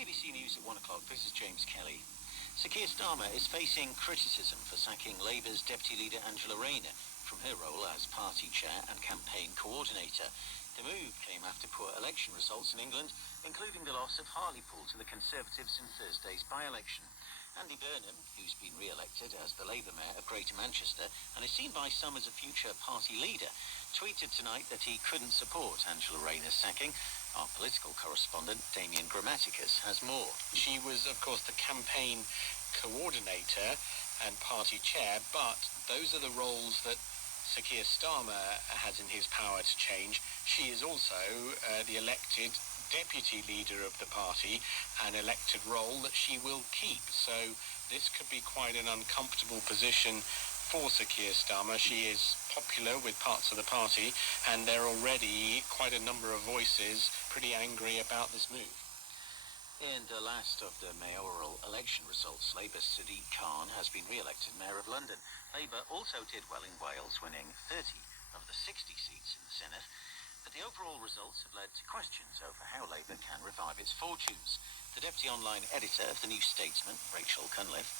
BBC News at 1 o'clock. This is James Kelly. Sir Keir Starmer is facing criticism for sacking Labour's Deputy Leader Angela Rayner from her role as party chair and campaign coordinator. The move came after poor election results in England, including the loss of Hartlepool to the Conservatives in Thursday's by-election. Andy Burnham, who's been re-elected as the Labour Mayor of Greater Manchester and is seen by some as a future party leader, tweeted tonight that he couldn't support Angela Rayner's sacking. Our political correspondent, Damien Grammaticus, has more. She was, of course, the campaign coordinator and party chair, but those are the roles that Sir Keir Starmer has in his power to change. She is also the elected deputy leader of the party, an elected role that she will keep. So this could be quite an uncomfortable position for Sir Keir Starmer. She is popular with parts of the party, and there are already quite a number of voices pretty angry about this move. In the last of the mayoral election results, Labour's Sadiq Khan has been re-elected Mayor of London. Labour also did well in Wales, winning 30 of the 60 seats in the Senate. But the overall results have led to questions over how Labour can revive its fortunes. The deputy online editor of the New Statesman, Rachel Cunliffe,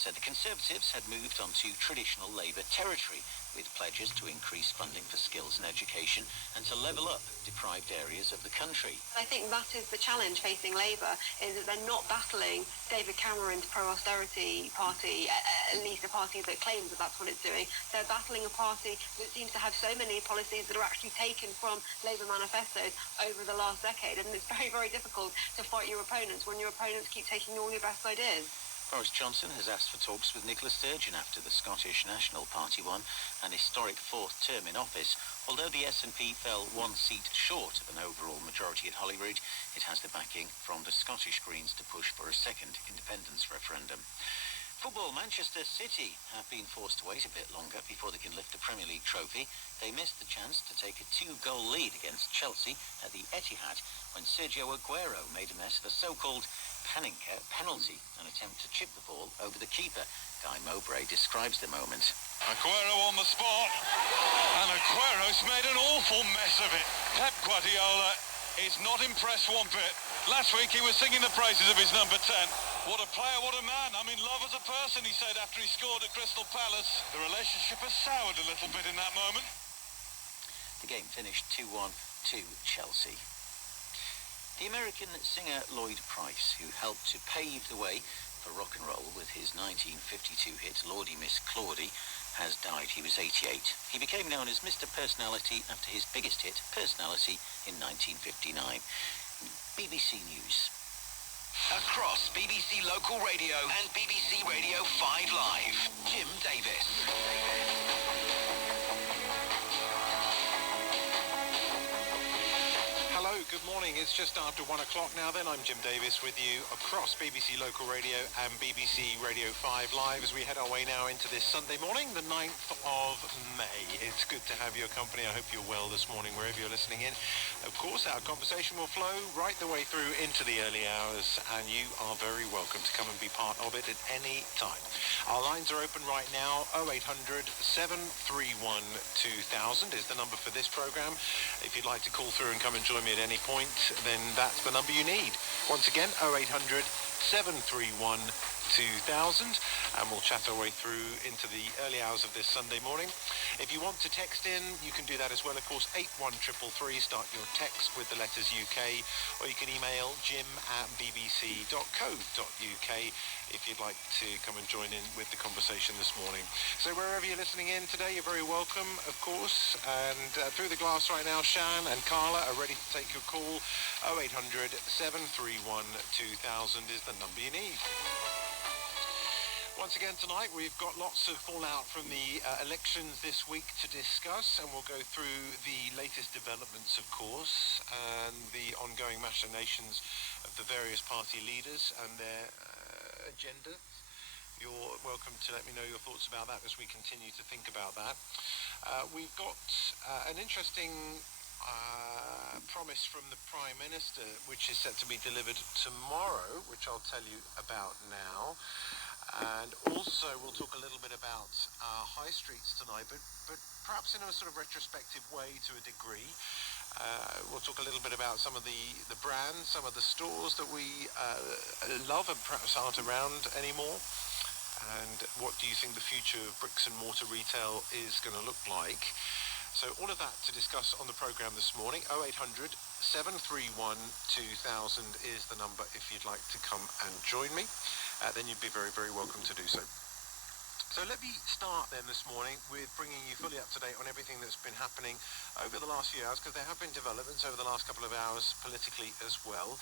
said the Conservatives had moved onto traditional Labour territory, with pledges to increase funding for skills and education and to level up deprived areas of the country. I think that is the challenge facing Labour, is that they're not battling David Cameron's pro-austerity party, at least a party that claims that that's what it's doing. They're battling a party that seems to have so many policies that are actually taken from Labour manifestos over the last decade, and it's very, very difficult to fight your opponents when your opponents keep taking all your best ideas. Boris Johnson has asked for talks with Nicola Sturgeon after the Scottish National Party won an historic fourth term in office. Although the SNP fell one seat short of an overall majority at Holyrood, it has the backing from the Scottish Greens to push for a second independence referendum. Football, Manchester City have been forced to wait a bit longer before they can lift the Premier League trophy. They missed the chance to take a 2-goal lead against Chelsea at the Etihad when Sergio Aguero made a mess of a so-called Paninka penalty, an attempt to chip the ball over the keeper. Guy Mowbray describes the moment. Aguero on the spot, and Aguero's made an awful mess of it. Pep Guardiola is not impressed one bit. Last week he was singing the praises of his number 10. What a player, what a man. I'm in love as a person, he said after he scored at Crystal Palace. The relationship has soured a little bit in that moment. The game finished 2-1 to Chelsea. The American singer Lloyd Price, who helped to pave the way for rock and roll with his 1952 hit Lordy Miss Claudie, has died. He was 88. He became known as Mr. Personality after his biggest hit, Personality, in 1959. BBC News. Across BBC Local Radio and BBC Radio 5 Live, Jim Davis. Hello, good morning. It's just after 1 o'clock now then. I'm Jim Davis with you across BBC Local Radio and BBC Radio 5 Live as we head our way now into this Sunday morning, the 9th of May. It's good to have your company. I hope you're well this morning wherever you're listening in. Of course, our conversation will flow right the way through into the early hours, and you are very welcome to come and be part of it at any time. Our lines are open right now. 0800 731 2000 is the number for this programme. If you'd like to call through and come and join me at any point, then that's the number you need. Once again, 0800 731 2000, and we'll chat our way through into the early hours of this Sunday morning. If you want to text in, you can do that as well. Of course, 81333, start your text with the letters UK, or you can email jim@bbc.co.uk if you'd like to come and join in with the conversation this morning. So wherever you're listening in today, you're very welcome, of course. And through the glass right now, Shan and Carla are ready to take your call. 0800 731 2000 is the number you need. Once again tonight, we've got lots of fallout from the elections this week to discuss, and we'll go through the latest developments, of course, and the ongoing machinations of the various party leaders and their agenda. You're welcome to let me know your thoughts about that as we continue to think about that. We've got an interesting promise from the Prime Minister, which is set to be delivered tomorrow, which I'll tell you about now. And also we'll talk a little bit about high streets tonight, but perhaps in a sort of retrospective way to a degree. We'll talk a little bit about some of the brands, some of the stores that we love and perhaps aren't around anymore. And what do you think the future of bricks and mortar retail is going to look like? So all of that to discuss on the programme this morning. 0800 731 2000 is the number if you'd like to come and join me. Then you'd be very, very welcome to do so. So let me start then this morning with bringing you fully up to date on everything that's been happening over the last few hours, because there have been developments over the last couple of hours politically as well.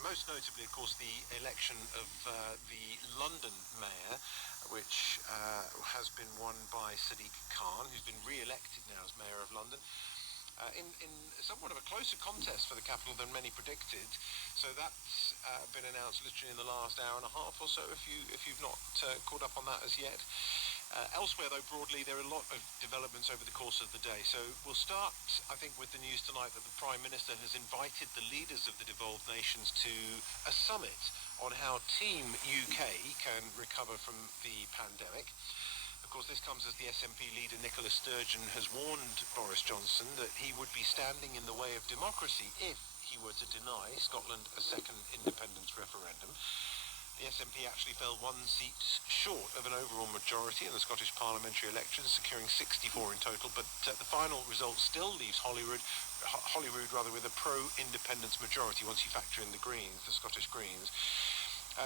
Most notably, of course, the election of the London mayor, which has been won by Sadiq Khan, who's been re-elected now as mayor of London. In somewhat of a closer contest for the capital than many predicted. So that's been announced literally in the last hour and a half or so, if you've not caught up on that as yet. Elsewhere, though, broadly, there are a lot of developments over the course of the day. So we'll start, I think, with the news tonight that the Prime Minister has invited the leaders of the devolved nations to a summit on how Team UK can recover from the pandemic. Of course, this comes as the SNP leader Nicola Sturgeon has warned Boris Johnson that he would be standing in the way of democracy if he were to deny Scotland a second independence referendum. The SNP actually fell one seat short of an overall majority in the Scottish parliamentary elections, securing 64 in total, but the final result still leaves Holyrood with a pro-independence majority once you factor in the Greens, the Scottish Greens.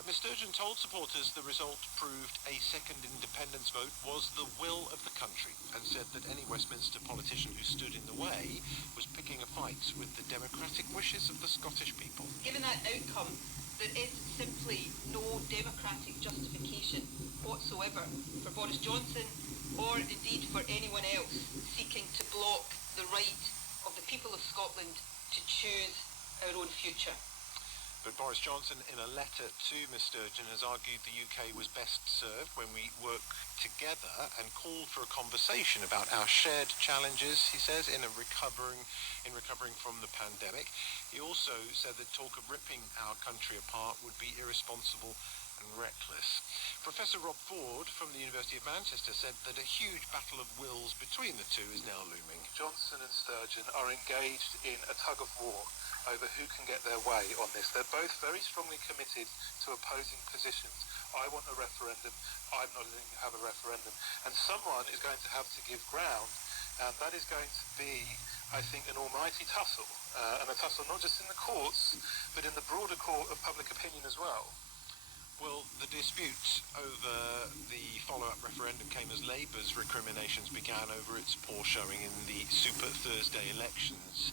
Ms Sturgeon told supporters the result proved a second independence vote was the will of the country, and said that any Westminster politician who stood in the way was picking a fight with the democratic wishes of the Scottish people. Given that outcome, there is simply no democratic justification whatsoever for Boris Johnson or indeed for anyone else seeking to block the right of the people of Scotland to choose our own future. But Boris Johnson, in a letter to Ms Sturgeon, has argued the UK was best served when we work together, and called for a conversation about our shared challenges, he says, in recovering from the pandemic. He also said that talk of ripping our country apart would be irresponsible and reckless. Professor Rob Ford from the University of Manchester said that a huge battle of wills between the two is now looming. Johnson and Sturgeon are engaged in a tug of war over who can get their way on this. They're both very strongly committed to opposing positions. I want a referendum, I'm not letting you have a referendum. And someone is going to have to give ground, and that is going to be, I think, an almighty tussle. And a tussle not just in the courts, but in the broader court of public opinion as well. Well, the dispute over the follow-up referendum came as Labour's recriminations began over its poor showing in the Super Thursday elections.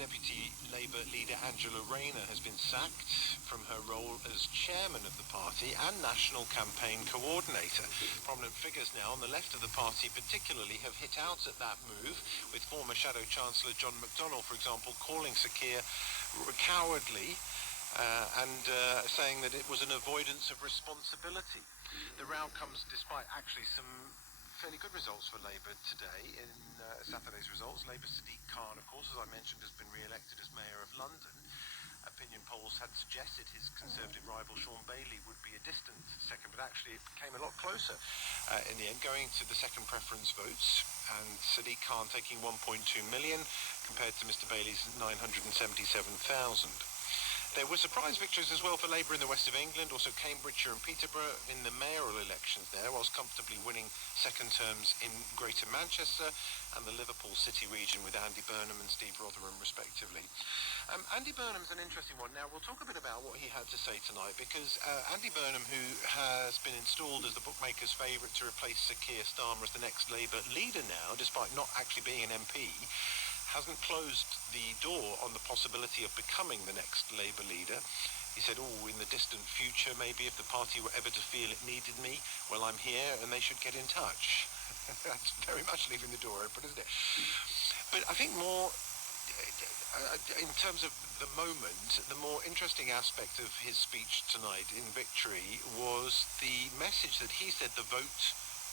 Deputy Labour leader Angela Rayner has been sacked from her role as chairman of the party and national campaign coordinator. Prominent figures now on the left of the party particularly have hit out at that move, with former Shadow Chancellor John McDonnell, for example, calling Sir Keir cowardly, and saying that it was an avoidance of responsibility. The row comes despite actually some fairly good results for Labour today in Saturday's results. Labour's Sadiq Khan, of course, as I mentioned, has been re-elected as Mayor of London. Opinion polls had suggested his Conservative rival Sean Bailey would be a distant second, but actually it became a lot closer in the end, going to the second preference votes, and Sadiq Khan taking 1.2 million compared to Mr Bailey's 977,000. There were surprise victories as well for Labour in the west of England, also Cambridgeshire and Peterborough in the mayoral elections there, whilst comfortably winning second terms in Greater Manchester and the Liverpool City region with Andy Burnham and Steve Rotherham respectively. Andy Burnham's an interesting one. Now, we'll talk a bit about what he had to say tonight, because Andy Burnham, who has been installed as the bookmakers' favourite to replace Sir Keir Starmer as the next Labour leader now, despite not actually being an MP, hasn't closed the door on the possibility of becoming the next Labour leader. He said, in the distant future, maybe if the party were ever to feel it needed me, well, I'm here and they should get in touch. That's very much leaving the door open, isn't it? But I think more, in terms of the moment, the more interesting aspect of his speech tonight in Victory was the message that he said the vote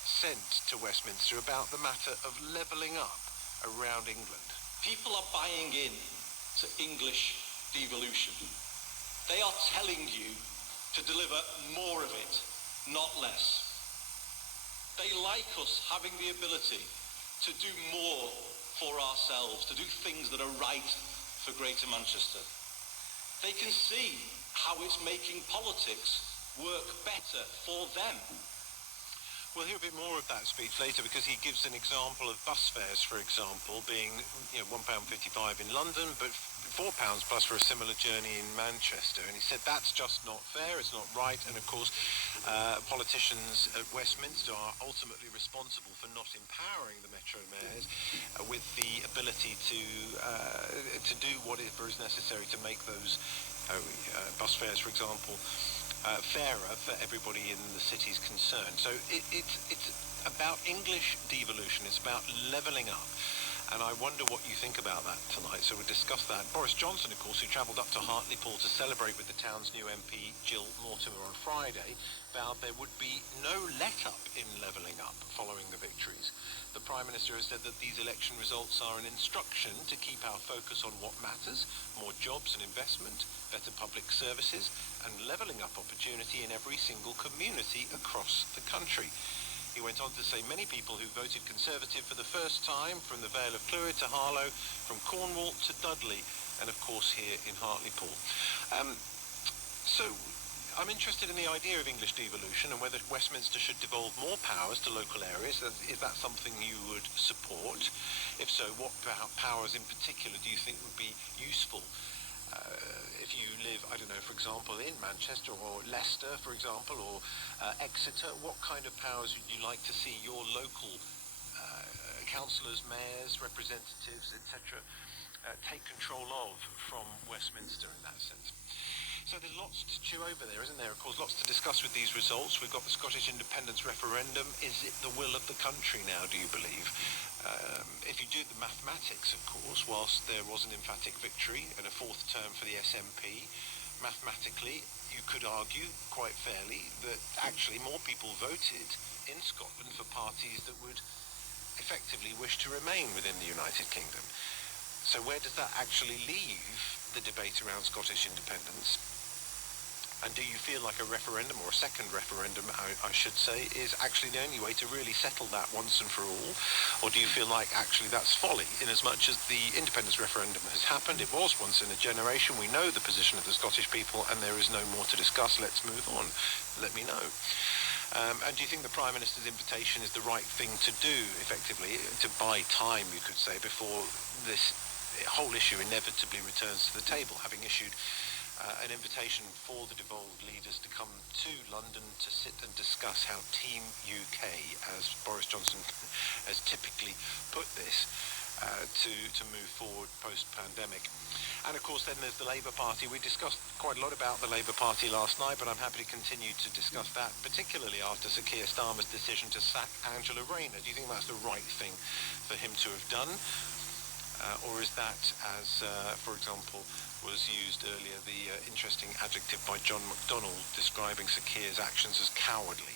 sent to Westminster about the matter of levelling up around England. People are buying in to English devolution. They are telling you to deliver more of it, not less. They like us having the ability to do more for ourselves, to do things that are right for Greater Manchester. They can see how it's making politics work better for them. We'll hear a bit more of that speech later, because he gives an example of bus fares, for example, being £1.55 in London, but £4 plus for a similar journey in Manchester. And he said that's just not fair, it's not right. And of course, politicians at Westminster are ultimately responsible for not empowering the Metro mayors with the ability to do whatever is necessary to make those bus fares, for example, fairer for everybody in the cities concerned. So it's about English devolution. It's about levelling up. And I wonder what you think about that tonight. So we'll discuss that. Boris Johnson, of course, who travelled up to Hartlepool to celebrate with the town's new MP, Jill Mortimer, on Friday, vowed there would be no let-up in levelling up following the victories. The Prime Minister has said that these election results are an instruction to keep our focus on what matters: more jobs and investment, better public services, and levelling up opportunity in every single community across the country. He went on to say many people who voted Conservative for the first time, from the Vale of Clwyd to Harlow, from Cornwall to Dudley, and of course here in Hartlepool. So I'm interested in the idea of English devolution and whether Westminster should devolve more powers to local areas. Is that something you would support? If so, what powers in particular do you think would be useful? If you live, I don't know, for example, in Manchester or Leicester, for example, or Exeter, what kind of powers would you like to see your local councillors, mayors, representatives, etc. Take control of from Westminster in that sense? So there's lots to chew over there, isn't there? Of course, lots to discuss with these results. We've got the Scottish independence referendum. Is it the will of the country now, do you believe? If you do the mathematics, of course, whilst there was an emphatic victory and a fourth term for the SNP, mathematically, you could argue quite fairly that actually more people voted in Scotland for parties that would effectively wish to remain within the United Kingdom. So where does that actually leave the debate around Scottish independence? And do you feel like a referendum, or a second referendum, I should say, is actually the only way to really settle that once and for all? Or do you feel like actually that's folly, in as much as the independence referendum has happened, it was once in a generation, we know the position of the Scottish people, and there is no more to discuss, let's move on. Let me know. And do you think the Prime Minister's invitation is the right thing to do, effectively, to buy time, you could say, before this whole issue inevitably returns to the table, having issued an invitation for the devolved leaders to come to London to sit and discuss how Team UK, as Boris Johnson has typically put this, to move forward post-pandemic. And of course then there's the Labour Party. We discussed quite a lot about the Labour Party last night, but I'm happy to continue to discuss that, particularly after Sir Keir Starmer's decision to sack Angela Rayner. Do you think that's the right thing for him to have done? Or is that, as, for example, was used earlier, the interesting adjective by John McDonnell describing Sir Keir's actions as cowardly?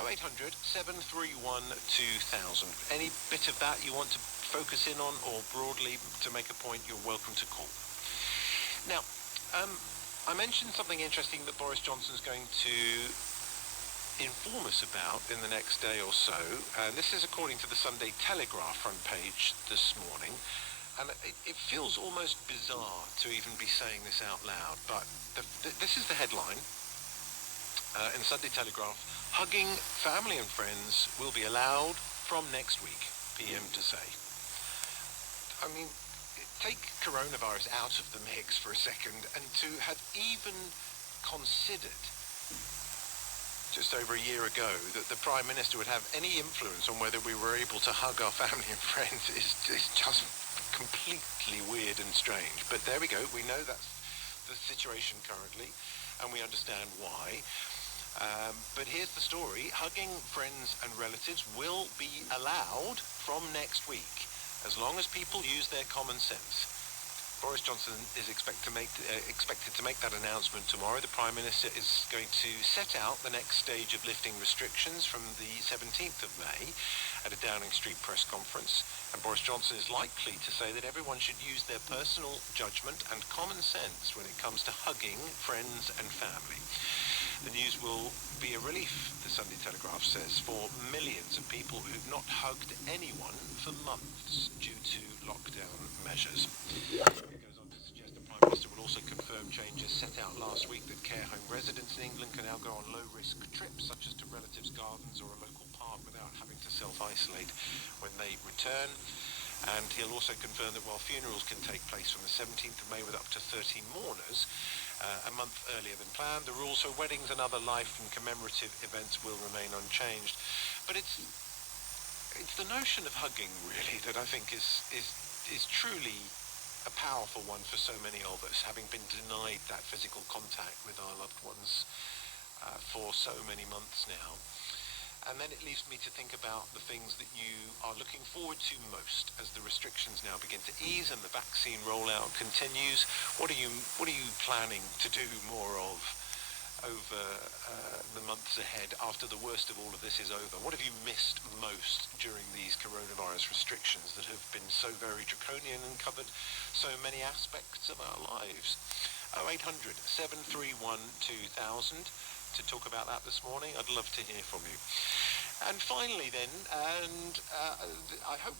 0800 731 2000. Any bit of that you want to focus in on, or broadly to make a point, you're welcome to call. Now, I mentioned something interesting that Boris Johnson's going to inform us about in the next day or so. This is according to the Sunday Telegraph front page this morning. And it feels almost bizarre to even be saying this out loud, but this is the headline in the Sunday Telegraph: hugging family and friends will be allowed from next week, PM to say. I mean, take coronavirus out of the mix for a second, and to have even considered just over a year ago that the Prime Minister would have any influence on whether we were able to hug our family and friends is just completely weird and strange. But there we go. We know that's the situation currently, and we understand why. But here's the story: hugging friends and relatives will be allowed from next week, as long as people use their common sense. Boris Johnson is expected to make that announcement tomorrow. The Prime Minister is going to set out the next stage of lifting restrictions from the 17th of May at a Downing Street press conference. And Boris Johnson is likely to say that everyone should use their personal judgment and common sense when it comes to hugging friends and family. The news will be a relief, the Sunday Telegraph says, for millions of people who've not hugged anyone for months due to lockdown measures. It goes on to suggest the Prime Minister will also confirm changes set out last week that care home residents in England can now go on low-risk trips, such as to relatives' gardens or a local park, without having to self-isolate when they return. And he'll also confirm that while funerals can take place from the 17th of May with up to 30 mourners, a month earlier than planned, the rules for weddings and other life and commemorative events will remain unchanged. But it's the notion of hugging, really, that I think is truly a powerful one for so many of us, having been denied that physical contact with our loved ones for so many months now. And then it leaves me to think about the things that you are looking forward to most as the restrictions now begin to ease and the vaccine rollout continues. What are you planning to do more of over the months ahead after the worst of all of this is over? What have you missed most during these coronavirus restrictions that have been so very draconian and covered so many aspects of our lives? 0800 731 2000 to talk about that this morning. I'd love to hear from you. And finally then, I hope